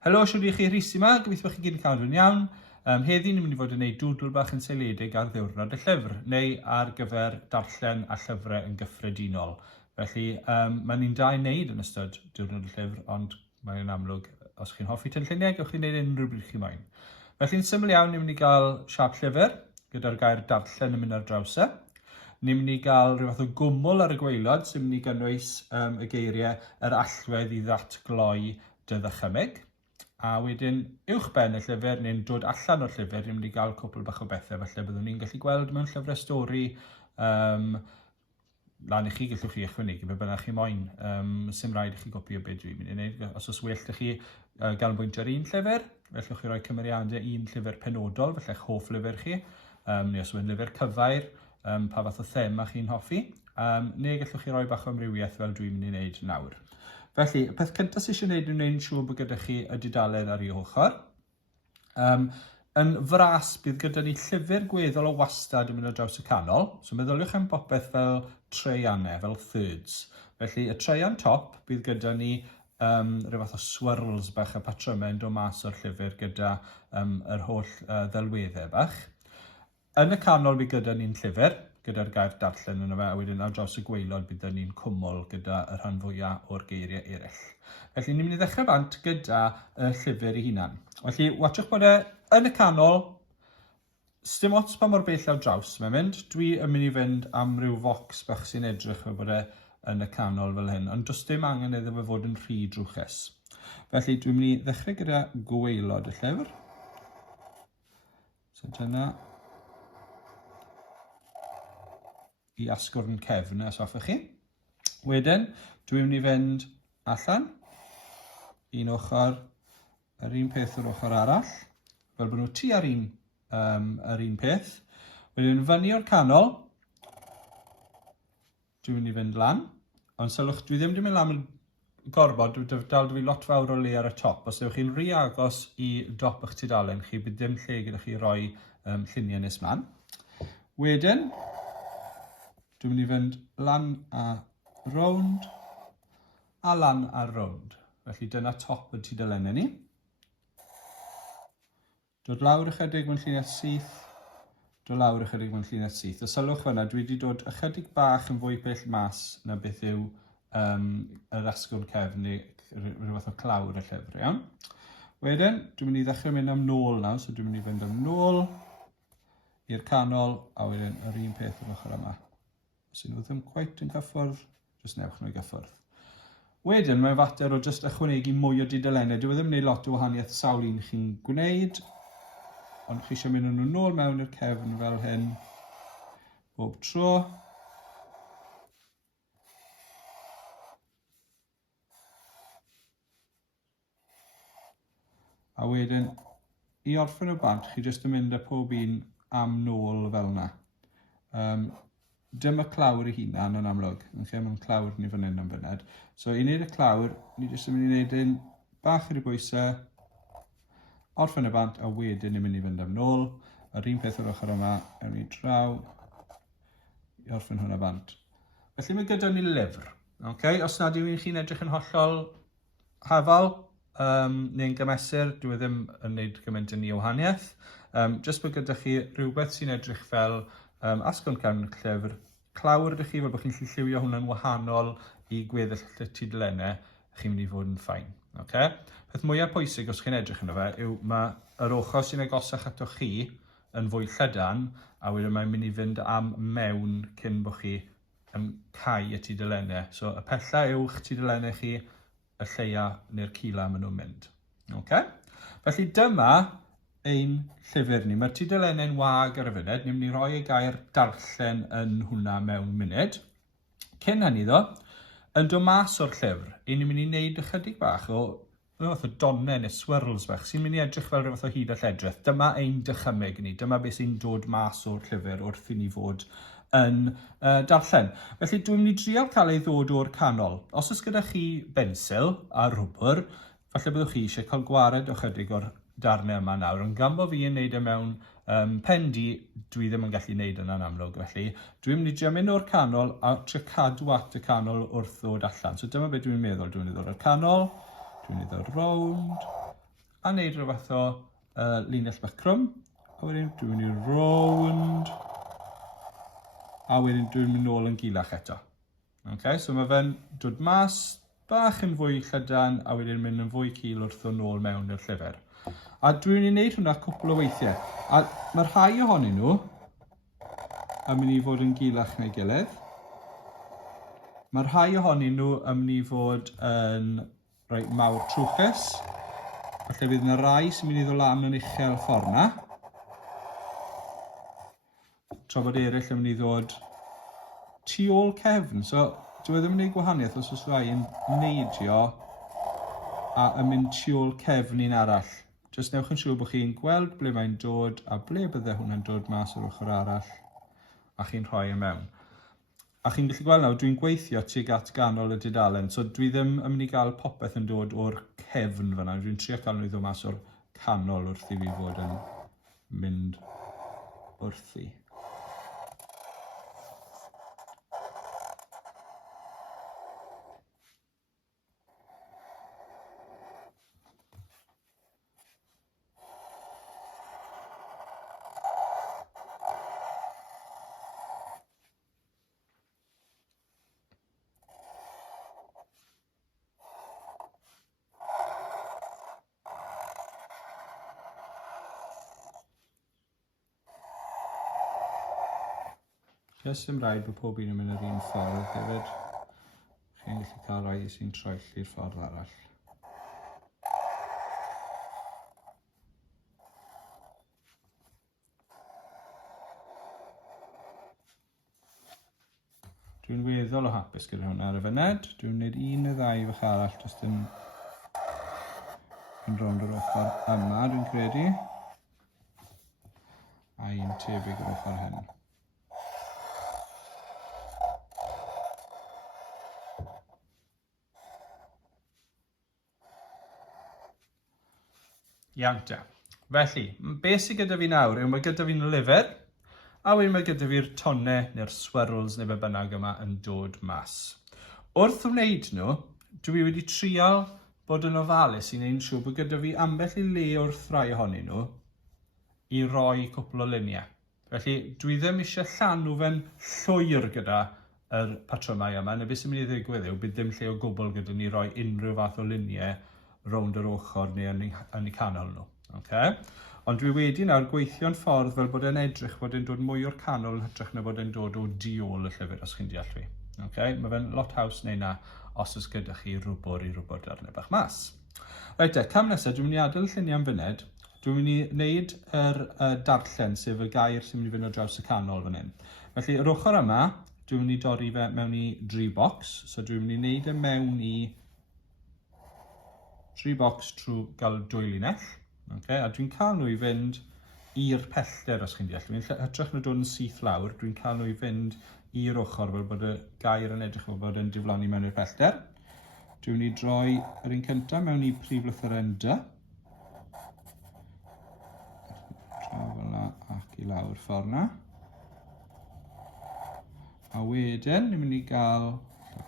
Helo, siwr i chi Rhys yma, gobeithio bod chi gyd yn cadw'n iawn. Heddi ni'n mynd i fod yn gwneud dŵdl bach yn seiliedig ar ddiwrnod y llyfr, neu ar gyfer darllen a llyfrau yn gyffredinol. Felly, mae ni'n da i wneud yn ystod diwrnod y llyfr, ond mae'n amlwg, os chi'n hoffi tynlluniau, gewch chi wneud unrhyw bryd chi moyn. Felly'n syml iawn, ni'n mynd i gael siap llyfr, gyda'r gair darllen yn mynd ar draws e. Ni'n mynd i gael rhyw fath o gwmwl ar y gwaelod, sy'n mynd i gynnwys y geiriau yr allwedd i ddatgloi ddychymyg. A wedyn, uwchben y llyfr, neu'n dod allan o'r llyfr, ni'n mynd i gael cwpl bach o bethau, falle byddwn ni'n gallu gweld mewn llyfrau stori lan i chi gallwch chi ychwanegu, be bynnag chi moyn. Sym rhaid i chi gopio beth dwi'n mynd i wneud. Os oes well ych chi ganolbwyntio ar un llyfr, gallwch chi roi cymeriadau un llyfr penodol, felly'ch hoff lyfr chi, neu os yw'n lyfr cyfair, pa fath o thema chi'n hoffi, neu gallwch chi roi bach o amrywiaeth fel dwi'n mynd i wneud nawr. Felly, y peth cyntaf sy'n eisiau gwneud yw wneud yn siŵr bod gyda chi y dudalen ar ei ochr. Yn fras, bydd gyda ni llyfr gweddol o wastad yn mynd ar draws y canol. So meddyliwch am popeth fel treiannau, fel thirds. Felly, y treian top bydd gyda ni rhyw fath o swirls bach a patrymau yn dod mas o'r llyfr gyda yr holl ddelweddau bach. Yn y canol bydd gyda ni'n llyfr, gyda'r gair darllen yna fe, a wedyn ar draws y gwaelod bydd ni'n cwmwl gyda y rhan fwyaf o'r geiriau eraill. Felly, ni'n mynd i ddechrau bant gyda y llyfr ei hunan. Felly, watchwch bod e yn y canol, sdim ots pa mor bell ar draws mae'n mynd. Dwi yn mynd i fynd am ryw focs bach sy'n edrych fel bod e yn y canol fel hyn, ond does dim angen iddo fe fod yn rhy drwchus. Felly, dwi'n mynd i ddechrau gyda gwaelod y llyfr. So, dyna i asgwrn cefn os hoffech chi. Wedyn, dwi'n mynd i fynd allan, un ochr, yr un peth o'r ochr arall, fel bod nhw tu ar yr un peth. Wedyn, fyny o'r canol, dwi'n mynd i fynd lan, ond sylwch, dwi ddim wedi mynd lan yn gorfod, dal fi lot fawr o le ar y top. Os ydych chi'n rhy agos i dop eich tudalen chi, bydd dim lle gyda chi roi lluniau nes man. Wedyn, dwi'n mynd i fynd lan a rownd, a lan a rownd. Felly dyna top y tudalenau ni. Dod lawr ychydig mewn llinell syth, dod lawr ychydig mewn llinell syth. O sylwch fyna, dwi wedi dod ychydig bach yn fwy bell mas na beth yw yr asgwrn cefn neu rhyw fath o clawr y llyfr, iawn. Wedyn, dwi'n mynd i ddechrau mynd am nôl nawr, so dwi'n mynd i fynd am nôl i'r canol, a wedyn yr un peth o'r ochr yma. Os ydyn nhw ddim cweit yn cyffwrdd, jyst newch nhw i gyffwrdd. Wedyn, mae'n fater o jyst ychwanegu mwy o dudalennau. Dwi ddim yn gwneud lot o wahaniaeth sawl un chi'n gwneud, ond chi eisiau mynd nhw nôl mewn i'r cefn fel hyn, bob tro. A wedyn, i orffen o bant, chi jyst yn mynd â pob un am nôl fel yna. Dim y clawr ei hunan yn amlwg, yn lle mae'n clawr ni fan hyn am fyned. So i wneud y clawr, ni jyst yn mynd i wneud un bach i'r bwysau, orffen y bant, a wedyn ni'n mynd i fynd am nôl. Yr un peth o'r ochr yma, ewn ni draw, i orffen hwnna bant. Felly mae gyda ni lyfr. Okay? Os nad yw un chi'n edrych yn hollol hafal, neu'n gymesur, dwi ddim yn gwneud gymaint yn ei wahaniaeth. Jyst bod gyda chi rhywbeth sy'n edrych fel asgwrn cefn y llyfr, clawr ydych chi, fel bod chi'n gallu lliwio hwnna'n wahanol i gweddill y tudalennau, chi'n mynd i fod yn ffain. Okay? Peth mwyaf pwysig os chi'n edrych yno fe yw mae yr ochr sy'n agosach ato chi yn fwy llydan, a wedyn mae'n mynd i fynd am mewn cyn bod chi yn cau y tudalennau. So y pella uwch tudalennau chi, y lleia neu'r cila maen nhw'n mynd. Okay? Felly dyma ein llyfr ni. Mae'r tudalennau'n wag ar y funud. Ni'n mynd i roi y gair darllen yn hwnna mewn munud. Cyn hynny ddo, yn dod mas o'r llyfr, ni'n mynd i wneud ychydig bach o fath o donnau neu swirls bach sy'n mynd i edrych fel rhywbeth o hyd a lledrith. Dyma ein dychymyg ni. Dyma beth sy'n dod mas o'r llyfr wrth i ni fod yn darllen. Felly dwi'n mynd i drial cael ei ddod o'r canol. Os oes gyda chi bensil a rwbr, falle byddwch chi eisiau cael gwared o chydig o'r darnau yma nawr, ond gan bo fi yn neud e mewn pen di, dwi ddim yn gallu neud yna'n amlwg. Felly, dwi'n mynd i mynd o'r canol a trio cadw at y canol wrth ddod allan. So dyma beth dwi'n meddwl. Dwi'n mynd i ddod o'r canol, dwi'n mynd i ddod rownd, a wneud rhywbeth o linell bach crwm, a wedyn dwi'n mynd i rownd, a wedyn dwi'n mynd nôl yn gilach eto. So mae fe'n dod mas bach yn fwy llydan, a wedyn mynd yn fwy cul wrth o nôl mewn i'r llyfr. A dwi'n mynd i wneud hwnna cwpl o weithiau. A mae'r rhai ohonyn nhw yn mynd i fod yn gilach neu gilydd. Mae'r rhai ohonyn nhw yn mynd i fod yn mawr trwchus. Felly fydd yna rai sy'n mynd i ddod lan yn uchel ffordd na. Tra bod eraill yn mynd i ddod tu ôl cefn. So, dwi ddim yn gwneud gwahaniaeth os oes rai yn neidio a yn mynd tu ôl cefn un arall. Jyst newch yn siŵr bod chi'n gweld ble mae'n dod a ble bydde hwnna'n dod mas o'r ochr arall a chi'n rhoi e mewn. A chi'n gallu gweld nawr, dwi'n gweithio tuag at ganol y dudalen, so dwi ddim yn mynd i gael popeth yn dod o'r cefn fyna. Dwi'n trio cael nhw i ddod mas o'r canol wrth i fi fod yn mynd wrthi. Jyst dim rhaid bod pob un yn mynd yr un ffordd hefyd. Chi'n gallu cael rai sy'n troelli'r ffordd arall. Dwi'n weddol o hapus gyda hwnna ar y fyned. Dwi'n gwneud un neu ddau fach arall jyst yn rownd yr ochr yma, dwi'n credu. A un tebyg yr ochr hyn. Iawn te. Felly, beth sydd gyda fi nawr yw mae gyda fi'n lyfr, a wedyn mae gyda fi'r tonau neu'r swirls neu be bynnag yma yn dod mas. Wrth wneud nhw, dwi wedi trial bod yn ofalus i wneud siŵr bod gyda fi ambell i le wrth rai ohonyn nhw i roi cwpl o luniau. Felly, dwi ddim eisiau llanw fe'n llwyr gyda yr patrymau yma, neu beth sy'n mynd i ddigwydd yw bydd ddim lle o gwbl gyda ni roi unrhyw fath o luniau rownd yr ochr neu yn eu canol nhw. Ond dwi wedi nawr gweithio'n ffordd fel bod e'n edrych bod e'n dod mwy o'r canol yn hytrach na bod e'n dod o di ôl y llyfr, os chi'n deall fi. Mae fe'n lot haws neu na os oes gyda chi rwbwr i rwbwr darnau bach mas. Reit, cam nesaf, dwi'n mynd i adael y lluniau am fyned. Dwi'n mynd i wneud yr darllen, sef y gair sy'n mynd i fynd o draws y canol fan hyn. Felly, yr ochr yma, dwi'n mynd i dorri fe mewn i 3 bocs. So dwi'n mynd i wneud e mewn i 3 bocs trwy gael 2 linell. A dwi'n cael nhw i fynd i'r pellter, os chi'n deall. Dwi'n hytrach na dod yn syth lawr, dwi'n cael nhw i fynd i'r ochr fel bod y gair yn edrych fel bod yn diflannu mewn i'r pellter. Dwi'n mynd i droi yr un cyntaf mewn i prif lythyren dy. Tra fel yna ac i lawr ffordd na. A wedyn, ni'n mynd i gael...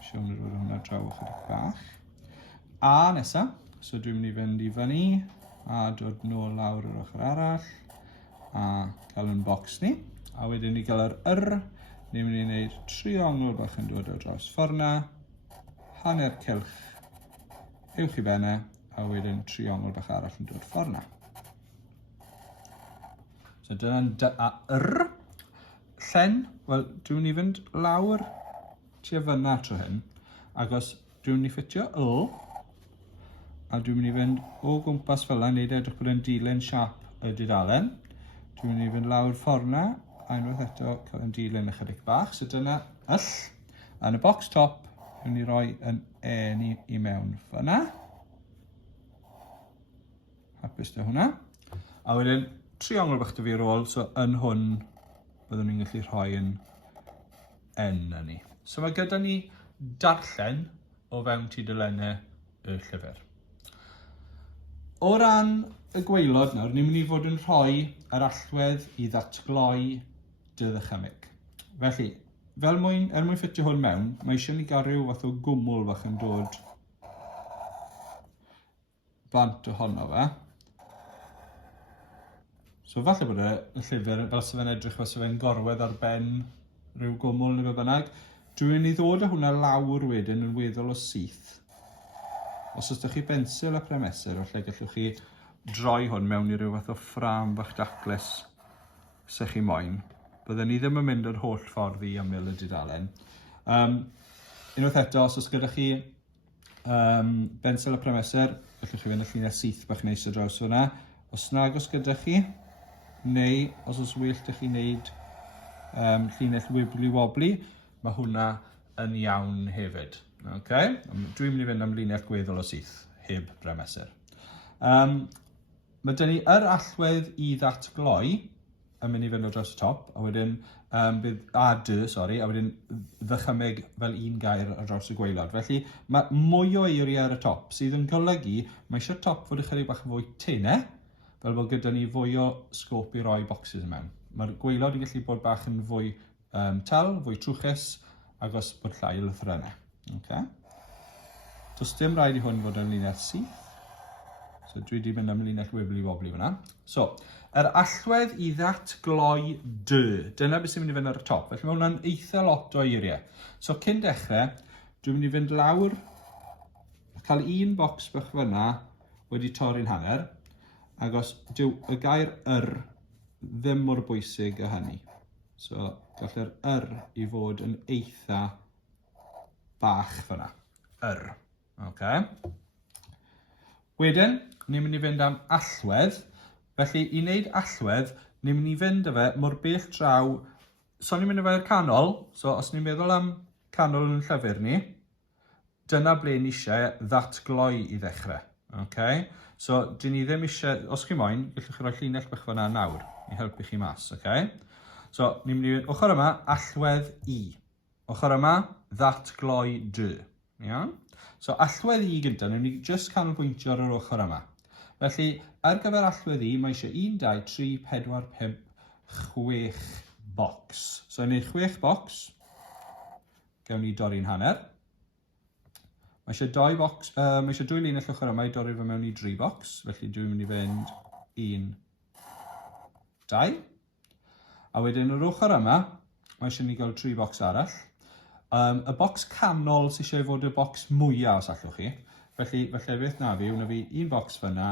Siwn i roed hwnna draw ychydig bach. A nesaf. So dwi'n mynd i fynd i fyny a dod nôl lawr yr ochr arall a cael yn bocs ni. A wedyn ni gael yr ni'n mynd i wneud triongl bach yn dod o draws ffordd na, hanner cylch uwch i benne a wedyn triongl bach arall yn dod ffordd na. So dyna'n dy a yr. Llen, wel dwi'n mynd i fynd lawr tua fyna tro hyn, ac os dwi'n mynd i ffitio a dwi'n mynd i fynd o gwmpas fel yna, wneud edrych bod yn dilyn siap y dudalen. Dwi'n mynd i fynd lawr ffordd na, a unwaith eto cael yn dilyn ychydig bach. So dyna yll. Yn y bocs top, dwi'n mynd i roi yn i mewn fyna. Hapus dy hwnna. A wedyn, triongl bach dy fi ar ôl, so yn hwn, byddwn ni'n gallu rhoi yn yna ni. So mae gyda ni darllen o fewn tudalennau y llyfr. O ran y gwaelod nawr, ni'n mynd i fod yn rhoi yr allwedd i ddatgloi ddychymyg. Felly, er mwyn ffitio hwn mewn, mae eisiau ni gael rhyw fath o gwmwl fach yn dod bant ohono fe. So falle bod y llyfr fel sy'n edrych fel sy'n gorwedd ar ben rhyw gwmwl neu be bynnag. Dwi'n i ddod â hwnna lawr wedyn yn weddol o syth. Os ydych chi bensil a premesur, felly gallwch chi droi hwn mewn i ryw fath o ffram bach daclus sy'ch chi moyn. Byddwn ni ddim yn mynd yr holl ffordd i ymyl y dudalen. Unwaith eto, os oes gyda chi bensil a premesur, gallwch chi fynd y llinell syth bach neis o draws hwnna. Os nag os gyda chi, neu os oes well ydych chi'n neud llinell wibbly-wobbly, mae hwnna yn iawn hefyd. Okay? Dwi'n mynd i fynd am linell gweddol o syth, heb premesur. Mae dyn ni yr allwedd i ddatgloi yn mynd i fynd o dros y top, a wedyn a wedyn ddychymyg fel un gair ar draws y gwaelod. Felly mae mwy o eiriau ar y top sydd yn golygu mae eisiau'r top fod ychydig bach fwy tenau, fel bod gyda ni fwy o sgôp i roi bocsys mewn. Mae'r gwaelod yn gallu bod bach yn fwy tal, fwy trwchus, agos bod llai o lythrennau. Okay. Does dim rhaid i hwn fod yn linell syth. So dwi wedi mynd am linell wibbly-wobbly fyna. So, yr allwedd i ddatgloi dy. Dyna beth sy'n mynd i fynd ar y top. Felly mae hwnna'n eitha lot o eiriau. So cyn dechrau, dwi'n mynd i fynd lawr, cael un bocs bach fyna wedi torri'n hanner, agos dyw y gair ddim mor bwysig y hynny. So gall yr i fod yn eitha bach fyna. Okay. Wedyn, ni'n mynd i fynd am allwedd. Felly, i wneud allwedd, ni'n mynd i fynd â fe mor bell draw. So, ni'n mynd i fe'r canol. So, os ni'n meddwl am canol yn llyfr ni, dyna ble ni eisiau ddatgloi i ddechrau. Okay? So, dyn ni ddim eisiau, os chi moyn, gallwch chi roi llinell bach fyna nawr i helpu chi mas. Okay? So, ni'n mynd i fynd ochr yma, allwedd i. Ochr yma, ddatgloi dy. Iawn? So, allwedd i gyntaf, ni'n mynd i just canolbwyntio ar yr ochr yma. Felly, ar gyfer allwedd i, mae eisiau 1, 2, 3, 4, 5, 6 bocs. So, ni'n 6 bocs. Gawn ni dorri'n hanner. Mae eisiau 2 linell ochr yma i dorri fe mewn i 3 bocs. Felly, dwi'n mynd i fynd 1, 2. A wedyn yr ochr yma, mae eisiau ni gael 3 bocs arall. Y bocs canol sy'n eisiau fod y bocs mwyaf os allwch chi. Felly beth na fi, wna fi 1 bocs fyna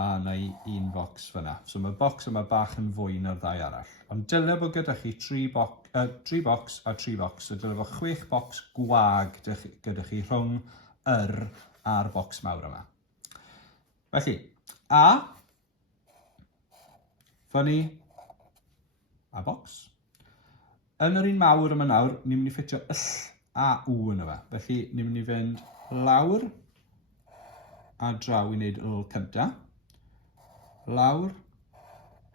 a na i 1 bocs fyna. So mae'r bocs yma bach yn fwy na'r ddau arall. Ond dylai bod gyda chi 3 bocs a 3 bocs. So dylai bod 6 bocs gwag gyda chi rhwng a'r bocs mawr yma. Felly, a, fyny, a bocs. Yn yr un mawr yma nawr, ni'n mynd i ffitio yll a w yna fe. Felly, ni'n mynd i fynd lawr a draw i wneud yl cynta. Lawr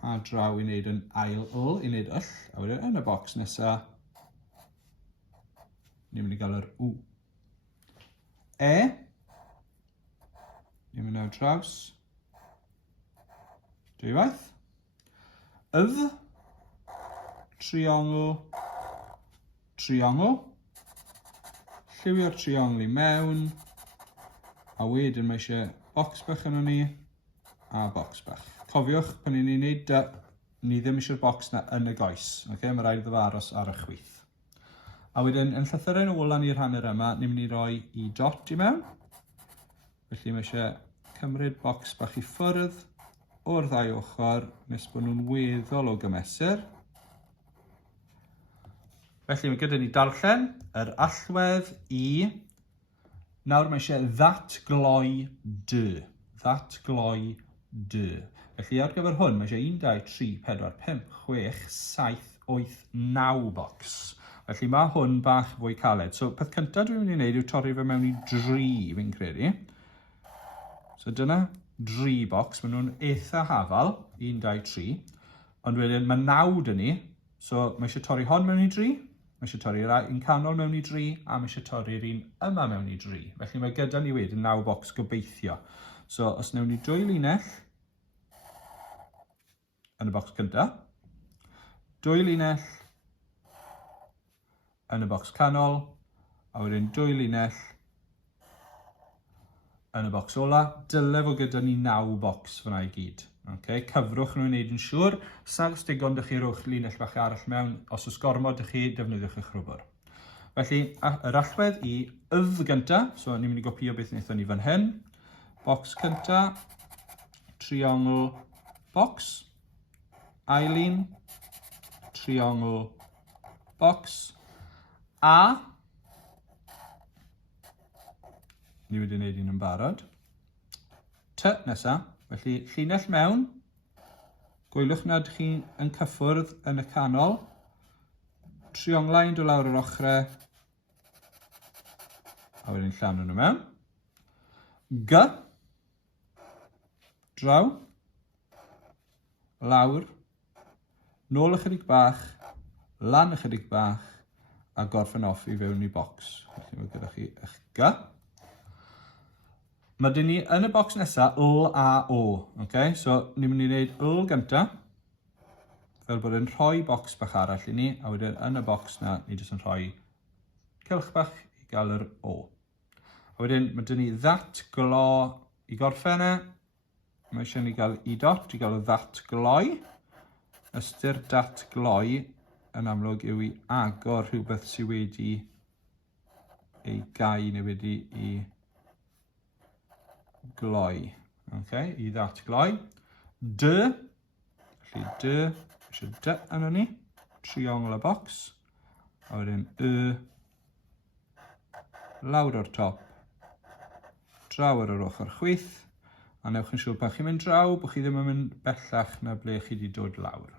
a draw i wneud yn ail yl, i wneud yll. A wedyn yn y bocs nesa, ni'n mynd i gael yr w. E, ni'n mynd ar draws. Dwywaith. Ydd. Triongl, lliwio'r triongl i mewn, a wedyn mae eisiau bocs bach yno ni, a bocs bach. Cofiwch, pan ni'n gwneud dy, ni ddim eisiau'r bocs na yn y goes. Okay? Mae rhaid iddo aros ar y chwith. A wedyn, yn llythyren ola ni'r hanner yma, ni'n mynd i roi i dot i mewn. Felly mae eisiau cymryd bocs bach i ffwrdd o'r ddau ochr, nes bod nhw'n weddol o gymesur. Felly mae gyda ni darllen, yr allwedd i. Nawr mae eisiau ddatgloi dy. Ddatgloi dy. Felly ar gyfer hwn, mae eisiau 1, 2, 3, 4, 5, 6, 7, 8, 9 bocs. Felly mae hwn bach fwy caled. So peth cyntaf dwi'n mynd i wneud yw torri fe mewn i 3, fi'n credu. So dyna 3 bocs. Mae nhw'n eitha hafal. 1, 2, 3. Ond wedyn mae 9 dyn ni. So mae eisiau torri hon mewn i 3. Mae eisiau torri'r un canol mewn i 3, a mae eisiau torri'r un yma mewn i 3. Felly mae gyda ni wedyn 9 bocs gobeithio. So, os newn ni 2 linell yn y bocs cyntaf, 2 linell yn y bocs canol, a wedyn 2 linell yn y bocs ola. Dyle fod gyda ni 9 bocs fyna i gyd. Cyfrwch nhw'n wneud yn siŵr. Sag os digon dych chi rowch linell bach arall mewn, os oes gormod dych chi, defnyddiwch eich rhwbr. Felly, yr allwedd i gynta, so ni'n mynd i gopio beth wnaethon ni fan hyn. Bocs cynta, triongl bocs, ail un, triongl bocs, a ni wedi gwneud un yn barod. Nesaf, felly llinell mewn, gwylwch nad chi yn cyffwrdd yn y canol, trionglau do lawr yr ochrau, a wedyn llanw nhw mewn. Draw, lawr, nôl ychydig bach, lan ychydig bach, a gorffen off i fewn i bocs. Felly mae gyda chi eich Mae dyn ni yn y bocs nesaf a o. So, ni'n mynd i wneud gynta, fel bod yn rhoi bocs bach arall i ni, a wedyn yn y bocs na, ni jyst yn rhoi cylch bach i gael yr o. A wedyn, mae dyn ni ddatglo i gorffen e. Mae eisiau ni gael i dot, i gael y ddatgloi. Ystyr ddatgloi yn amlwg yw i agor rhywbeth sydd wedi ei gau neu wedi i gloi. I ddatgloi. Felly eisiau dy yno ni. Triongl y bocs. A wedyn lawr o'r top. Draw ar yr ochr chwith. A newch yn siŵr pan chi'n mynd draw, bod chi ddim yn mynd bellach na ble chi wedi dod lawr.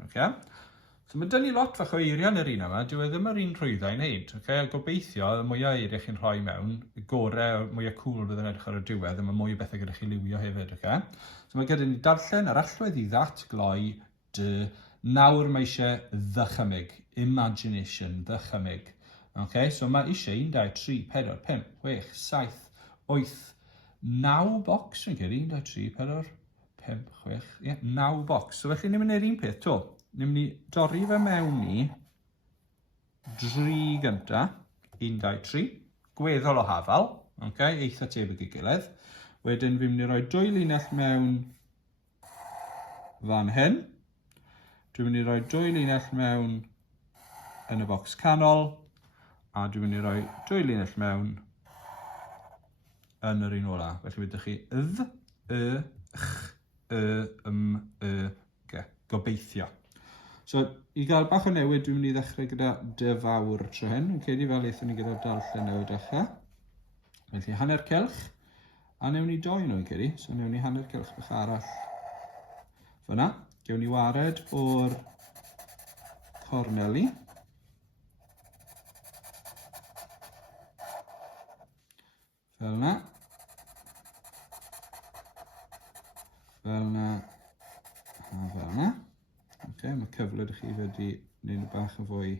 So mae dyn ni lot fach o eiriau yn yr un yma, dyw e ddim yr un rhwyddau i wneud. A gobeithio, y mwyaf eiriau chi'n rhoi mewn, y gorau, mwyaf cwl bydd yn edrych ar y diwedd, a mae mwy o bethau gyda chi liwio hefyd. So mae gyda ni darllen yr allwedd i ddatgloi nawr mae eisiau ddychymyg, imagination, ddychymyg. So mae eisiau 1, 2, 3, 4, 5, 6, 7, 8, 9 bocs, fi'n credu, 1, 2, 3, 4, 5, 6, 9 bocs. So felly ni'n mynd i'r un peth to. Ni'n mynd i dorri fe mewn i 3 gynta, 1, 2, 3, gweddol o hafal, eitha tebyg i gilydd. Wedyn fi'n mynd i roi 2 linell mewn fan hyn. Dwi'n mynd i roi 2 linell mewn yn y bocs canol, a dwi'n mynd i roi 2 linell mewn yn yr un ola. Felly wedi'ch chi gobeithio. So, i gael bach o newid, dwi'n mynd i ddechrau gyda dyfawr tro hyn. Yn cedi fel eithon ni gyda darllen o dechrau. Felly hanner cylch, a newn ni 2 nhw'n cedi. So, newn ni hanner cylch bach arall fyna. Gewn ni wared o'r corneli. Fel yna. Fel yna. A fel yna. Mae cyfle ydych chi wedi gwneud bach yn fwy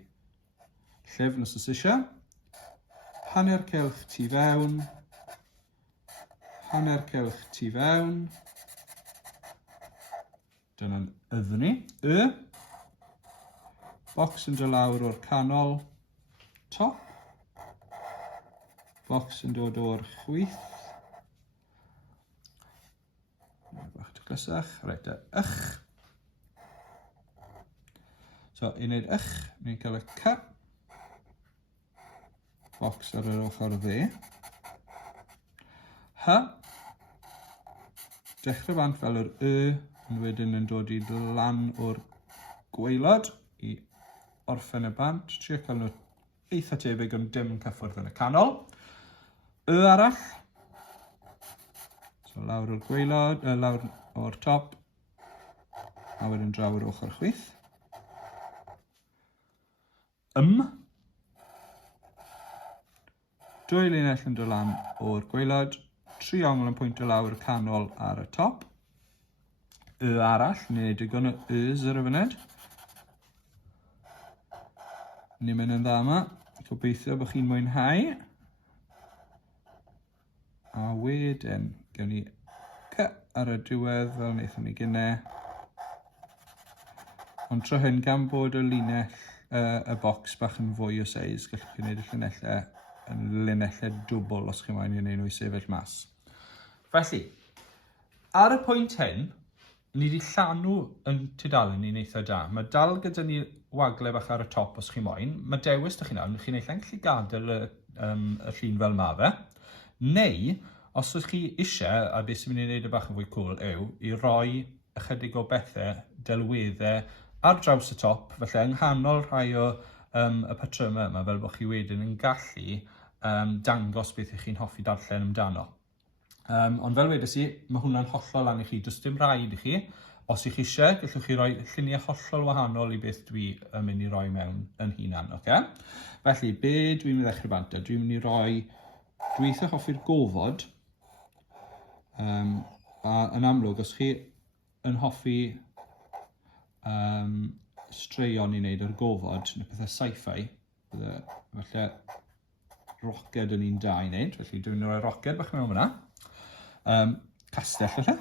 llyfn os oes eisiau. Hanner cylch tu fewn. Hanner cylch tu fewn. Dyna'n ni. Bocs yn dod lawr o'r canol top. Bocs yn dod o'r chwith. Bach glysach. Reit, So, i wneud ni'n cael y C. Bocs ar yr ochr dde. H. Dechrau bant fel yr yn wedyn yn dod i lan o'r gwaelod i orffen y bant. Trio cael nhw eitha tebyg ond dim cyffwrdd yn y canol. Arall. So lawr o'r gwaelod, lawr o'r top. A wedyn draw o'r ochr chwith. 2 linell yn dod lan o'r gwaelod. Triongl yn pwyntio lawr y canol ar y top. Arall, ni'n gwneud digon o ar y funud. Ni'n mynd yn dda yma. Gobeithio bod chi'n mwynhau. A wedyn, gewn ni C ar y diwedd fel wnaethon ni gynnau. Ond tro hyn, gan bod y linell, y bocs bach yn fwy o seis, gallwch chi wneud y llinellau yn linellau dwbl os chi'n moyn i wneud nhw i sefyll mas. Felly, ar y pwynt hyn, ni wedi llanw yn tudalen ni'n eitha da. Mae dal gyda ni wagle bach ar y top os chi moyn. Mae dewis ydych chi nawr, chi'n eitha'n gallu gadael y llun fel ma fe. Neu, os ydych chi eisiau, a beth sy'n mynd i wneud y bach yn fwy cool yw, i roi ychydig o bethau, delweddau ar draws y top, felly yng nghanol rhai o y patrymau yma, fel bod chi wedyn yn gallu dangos beth ych chi'n hoffi darllen amdano. Ond fel wedes i, mae hwnna'n hollol lan i chi. Does dim rhaid i chi. Os ych chi eisiau, gallwch chi roi lluniau hollol wahanol i beth dwi yn mynd i roi mewn yn hunan. Okay? Felly, be dwi'n mynd i ddechrau bant? Dwi'n mynd i roi... Dwi eitha hoffi'r gofod. A yn amlwg, os chi yn hoffi straeon i wneud o'r gofod, neu pethau sci-fi, bydde falle roced yn un da i wneud. Felly, dwi'n mynd i roi roced bach mewn fyna. Castell felly.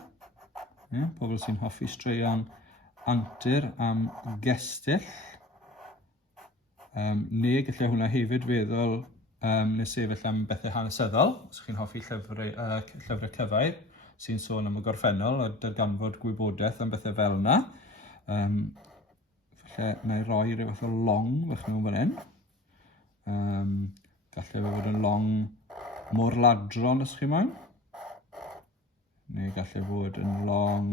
Pobl sy'n hoffi straeon antur am gestyll. Neu gallai hwnna hefyd feddwl neu sefyll am bethau hanesyddol. Os chi'n hoffi llyfrau cyfair sy'n sôn am y gorffennol a darganfod gwybodaeth am bethau fel yna. Felly, na i roi rhyw fath o long fach mewn fan hyn. Gallai fe fod yn long morladron os chi moyn. Neu gallai fod yn long...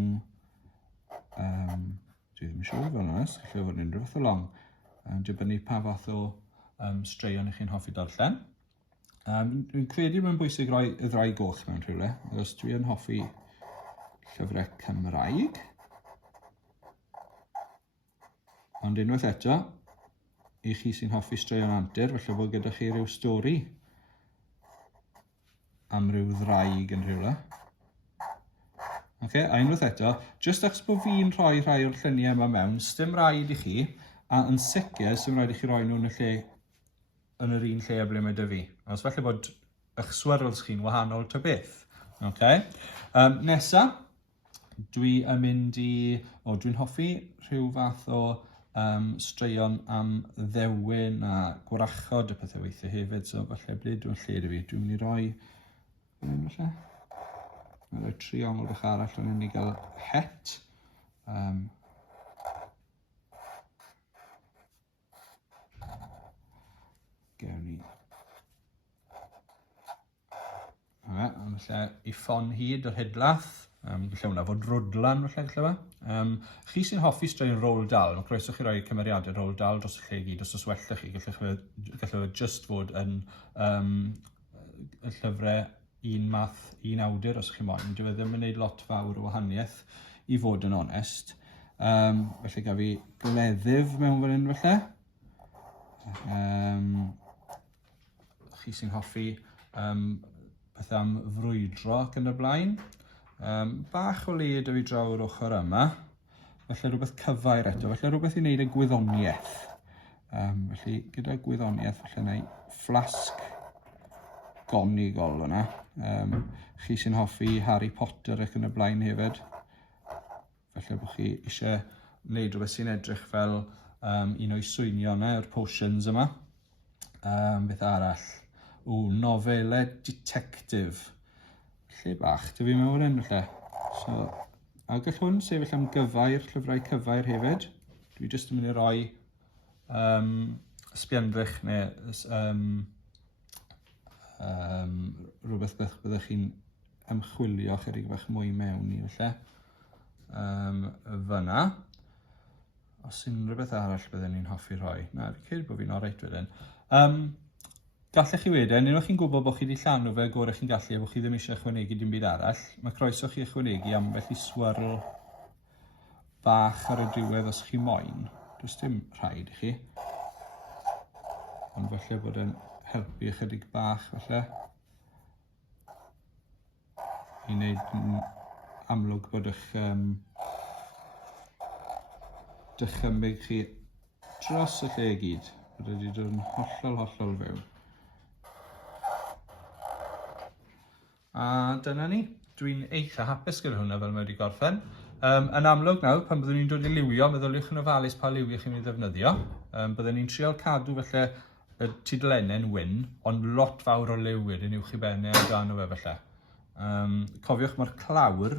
dwi ddim yn siŵr fel yna, gallai fod yn unrhyw fath o long. Dibynnu pa fath o straeon ych chi'n hoffi darllen. Dwi'n credu mae'n bwysig roi y ddau goch mewn rhywle, achos dwi yn hoffi llyfrau Cymraeg. Ond unwaith eto, i chi sy'n hoffi straeon antur, felly bod gyda chi rhyw stori am ryw ddraig yn rhywle. A unwaith eto, jyst achos bod fi'n rhoi rhai o'r lluniau yma mewn, sdim rhaid i chi, a yn sicr, sdim rhaid i chi roi nhw yn yr un lle ble mae dy fi. Os felly bod eich swirls chi'n wahanol ta beth. Nesa, dwi'n mynd i... dwi'n hoffi rhyw fath o straeon am ddewin a gwrachod y pethau weithiau hefyd, so falle ble dwi'n lle dy fi. Dwi'n mynd i roi... Mae'n rhoi triongl bach arall o'n i gael het. Gewn ni. Ond lle i ffon hyd o'r hydlaeth. Gallai hwnna fod rwdlan felly gallai fe. Chi sy'n hoffi straeon Roald Dahl, mae croeso chi roi cymeriadau Roald Dahl dros y lle gyd, os wella chi, gallai fe just fod yn y llyfrau un math, un awdur os chi moyn. Dwi ddim yn gwneud lot fawr o wahaniaeth i fod yn onest. Felly gaf fi gleddyf mewn fan hyn felly. Chi sy'n hoffi pethau am frwydro ac yn y blaen. Bach o led o fi draw o'r ochr yma. Felly rhywbeth cyfair eto. Felly rhywbeth i wneud â gwyddoniaeth. Felly gyda gwyddoniaeth felly neu flasg gonigol yna. Chi sy'n hoffi Harry Potter ac yn y blaen hefyd. Felly bod chi eisiau gwneud rhywbeth sy'n edrych fel un o'i swynio yna, yr potions yma. Beth arall? Nofelau detective. Lle bach, dy fi mewn yn lle. A gall hwn sefyll am gyfair, llyfrau cyfair hefyd. Dwi jyst yn mynd i roi sbiandrych neu rhywbeth byddwch chi'n ymchwilio chydig bach mwy mewn i lle. Fyna. Os unrhyw beth arall byddwn ni'n hoffi rhoi. Na, fi credu bod fi'n oreit wedyn. Gallech chi wedyn, unwaith chi'n gwybod bod chi wedi llanw fe gorau chi'n gallu a bod chi ddim eisiau ychwanegu dim byd arall, mae croeso chi ychwanegu am felly swirl bach ar y diwedd os chi moyn. Does dim rhaid i chi. Ond felly bod yn helpu ychydig bach felly. I wneud amlwg bod eich ddychymyg chi dros y lle i gyd. Bod wedi dod yn hollol fewn. A dyna ni. Dwi'n eitha hapus gyda hwnna fel mae wedi gorffen. Yn amlwg nawr, pan byddwn ni'n dod i liwio, meddyliwch yn ofalus pa liwiau chi'n mynd i ddefnyddio. Byddwn ni'n trial cadw felly y tudalennau'n wyn, ond lot fawr o liw wedyn uwch i bennau amdano fe felly. Cofiwch mae'r clawr,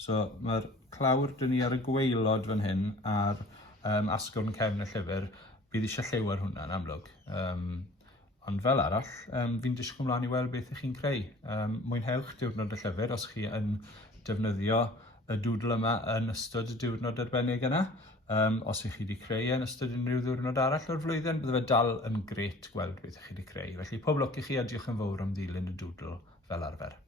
so mae'r clawr dyn ni ar y gwaelod fan hyn ar asgwrn cefn y llyfr, bydd eisiau lliw ar hwnna'n amlwg. Ond fel arall, fi'n disgwyl mlaen i weld beth ych chi'n creu. Mwynhewch diwrnod y llyfr os chi yn defnyddio y dŵdl yma yn ystod y diwrnod arbennig yna. Os ych chi wedi creu yn ystod unrhyw ddiwrnod arall o'r flwyddyn, bydde fe dal yn grêt gweld beth ych chi wedi creu. Felly pob lwc i chi a diolch yn fawr am ddilyn y dŵdl fel arfer.